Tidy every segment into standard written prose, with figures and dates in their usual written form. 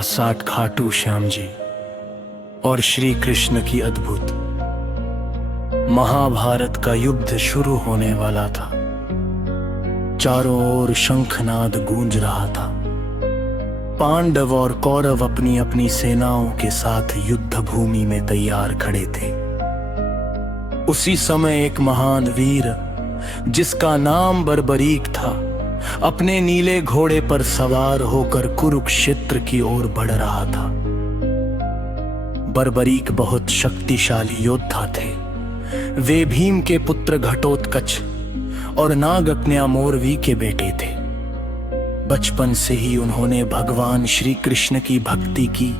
असाट खाटू श्याम जी और श्री कृष्ण की अद्भुत। महाभारत का युद्ध शुरू होने वाला था। चारों ओर शंखनाद गूंज रहा था। पांडव और कौरव अपनी अपनी सेनाओं के साथ युद्ध भूमि में तैयार खड़े थे। उसी समय एक महान वीर जिसका नाम बर्बरीक था, अपने नीले घोड़े पर सवार होकर कुरुक्षेत्र की ओर बढ़ रहा था। बर्बरीक बहुत शक्तिशाली योद्धा थे। वे भीम के पुत्र घटोत्कच और नागकन्या मोरवी के बेटे थे। बचपन से ही उन्होंने भगवान श्री कृष्ण की भक्ति की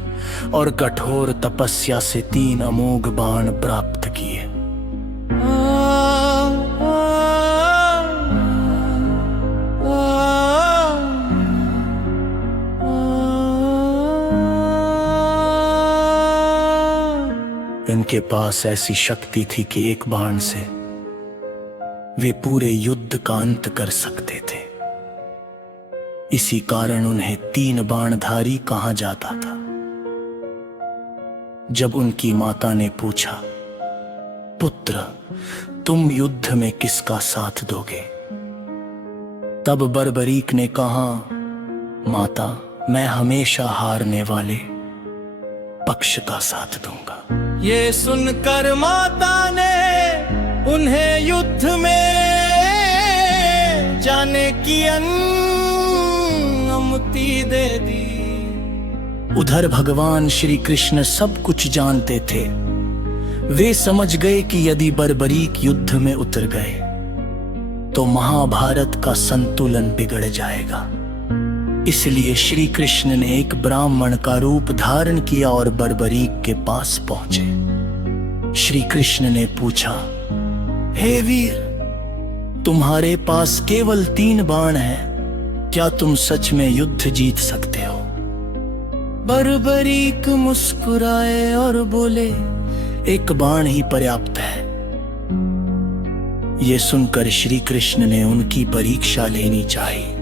और कठोर तपस्या से 3 अमोघ बाण प्राप्त किए। इनके पास ऐसी शक्ति थी कि एक बाण से वे पूरे युद्ध का अंत कर सकते थे। इसी कारण उन्हें 3 बाणधारी कहा जाता था। जब उनकी माता ने पूछा, पुत्र तुम युद्ध में किसका साथ दोगे, तब बर्बरीक ने कहा, माता मैं हमेशा हारने वाले पक्ष का साथ दूंगा। ये सुनकर माता ने उन्हें युद्ध में जाने की अनुमति दे दी। उधर भगवान श्री कृष्ण सब कुछ जानते थे। वे समझ गए कि यदि बर्बरीक युद्ध में उतर गए तो महाभारत का संतुलन बिगड़ जाएगा। इसलिए श्री कृष्ण ने एक ब्राह्मण का रूप धारण किया और बर्बरीक के पास पहुंचे। श्री कृष्ण ने पूछा, हे वीर, तुम्हारे पास केवल 3 बाण हैं, क्या तुम सच में युद्ध जीत सकते हो? बर्बरीक मुस्कुराए और बोले, एक बाण ही पर्याप्त है। ये सुनकर श्री कृष्ण ने उनकी परीक्षा लेनी चाहिए।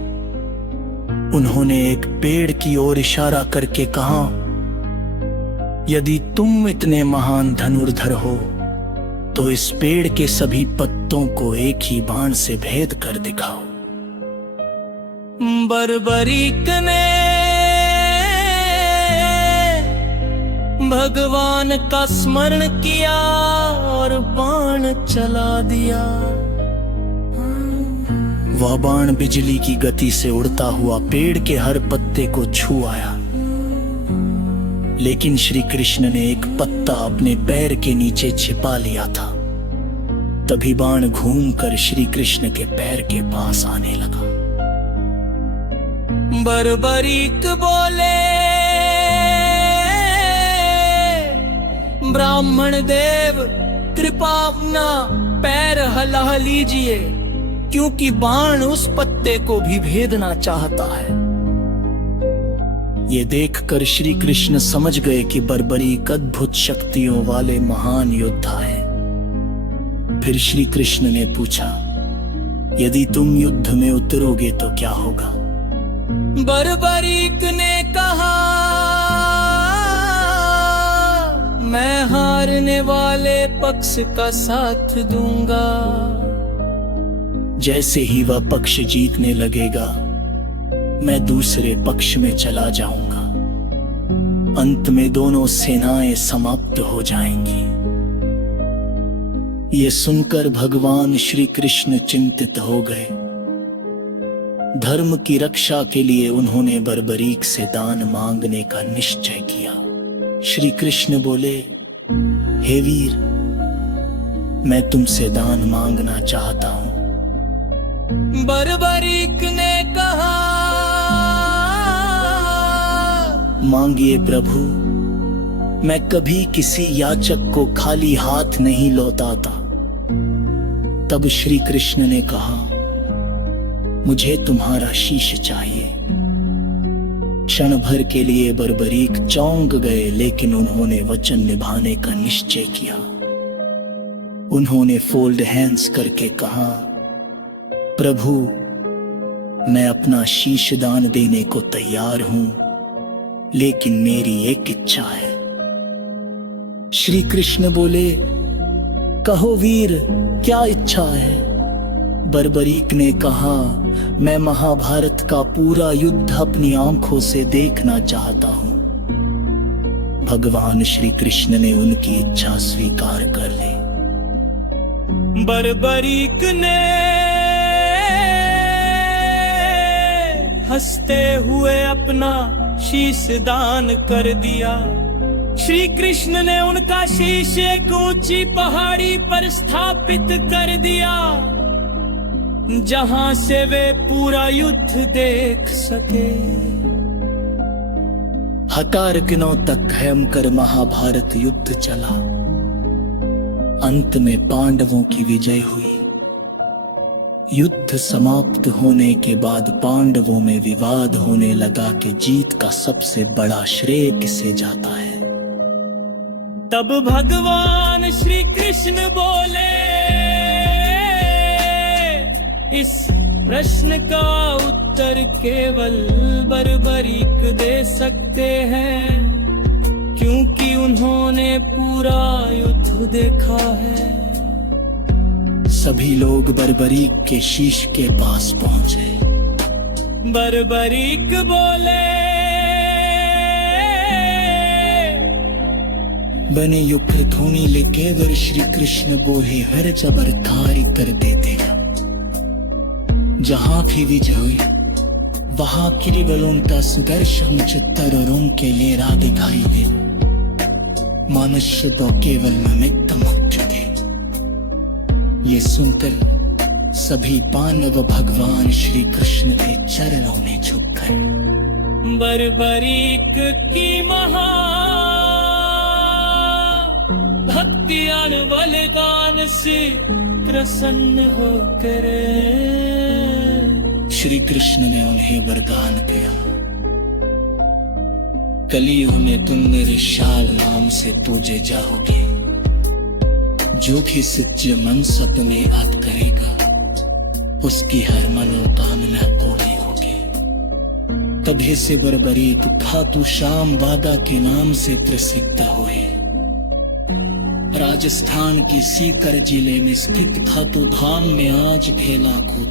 उन्होंने एक पेड़ की ओर इशारा करके कहा, यदि तुम इतने महान धनुर्धर हो तो इस पेड़ के सभी पत्तों को एक ही बाण से भेद कर दिखाओ। बर्बरीक ने भगवान का स्मरण किया और बाण चला दिया। वह बाण बिजली की गति से उड़ता हुआ पेड़ के हर पत्ते को छू आया, लेकिन श्री कृष्ण ने एक पत्ता अपने पैर के नीचे छिपा लिया था। तभी बाण घूमकर श्री कृष्ण के पैर के पास आने लगा। बर्बरीक बोले, ब्राह्मण देव कृपा अपना पैर हिला लीजिए, क्योंकि बाण उस पत्ते को भी भेदना चाहता है। ये देखकर श्री कृष्ण समझ गए कि बर्बरीक अद्भुत शक्तियों वाले महान योद्धा है। फिर श्री कृष्ण ने पूछा, यदि तुम युद्ध में उतरोगे तो क्या होगा? बर्बरीक ने कहा, मैं हारने वाले पक्ष का साथ दूंगा। जैसे ही वह पक्ष जीतने लगेगा, मैं दूसरे पक्ष में चला जाऊंगा। अंत में दोनों सेनाएं समाप्त हो जाएंगी। ये सुनकर भगवान श्री कृष्ण चिंतित हो गए। धर्म की रक्षा के लिए उन्होंने बर्बरीक से दान मांगने का निश्चय किया। श्री कृष्ण बोले, हे वीर, मैं तुमसे दान मांगना चाहता हूं। बर्बरीक ने कहा, मांगिए प्रभु, मैं कभी किसी याचक को खाली हाथ नहीं लौटाता। तब श्री कृष्ण ने कहा, मुझे तुम्हारा शीश चाहिए। क्षण भर के लिए बर्बरीक चौंक गए, लेकिन उन्होंने वचन निभाने का निश्चय किया। उन्होंने फोल्ड हैंड्स करके कहा, प्रभु मैं अपना शीश दान देने को तैयार हूं, लेकिन मेरी एक इच्छा है। श्री कृष्ण बोले, कहो वीर, क्या इच्छा है? बर्बरीक ने कहा, मैं महाभारत का पूरा युद्ध अपनी आंखों से देखना चाहता हूं। भगवान श्री कृष्ण ने उनकी इच्छा स्वीकार कर ली। बर्बरीक ने हंसते हुए अपना शीश दान कर दिया। श्री कृष्ण ने उनका शीश एक ऊंची पहाड़ी पर स्थापित कर दिया, जहां से वे पूरा युद्ध देख सके। हकार दिनों तक भयंकर महाभारत युद्ध चला। अंत में पांडवों की विजय हुई। युद्ध समाप्त होने के बाद पांडवों में विवाद होने लगा कि जीत का सबसे बड़ा श्रेय किसे जाता है। तब भगवान श्री कृष्ण बोले, इस प्रश्न का उत्तर केवल बर्बरीक दे सकते हैं, क्योंकि उन्होंने पूरा युद्ध देखा है। सभी लोग बर्बरीक के शीश के पास पहुंचे। बर्बरीक बोले, बने युग धोनी ले केवल श्री कृष्ण बोहे हर जबर थारी कर देते। जहां भी विजय हुई वहां केवल उनका सुदर्शन चित्तर और उनके लिए राह दिखाई दे। मनुष्य तो केवल निमित्त मात्र थे। ये सुनकर सभी पांडव भगवान श्री कृष्ण के चरणों में झुककर बर्बरीक की महा भक्ति बलिदान से प्रसन्न होकर श्री कृष्ण ने उन्हें वरदान दिया, कलयुग में तुम मेरे शाल नाम से पूजे जाओगे। जो भी सच्चे मन से तुम्हें याद करेगा उसकी हर मनोकामना पूरी होगी। तभी से बर्बरीक खातू श्याम वादा के नाम से प्रसिद्ध हुए। राजस्थान के सीकर जिले में स्थित खातू धाम में आज भी लाखों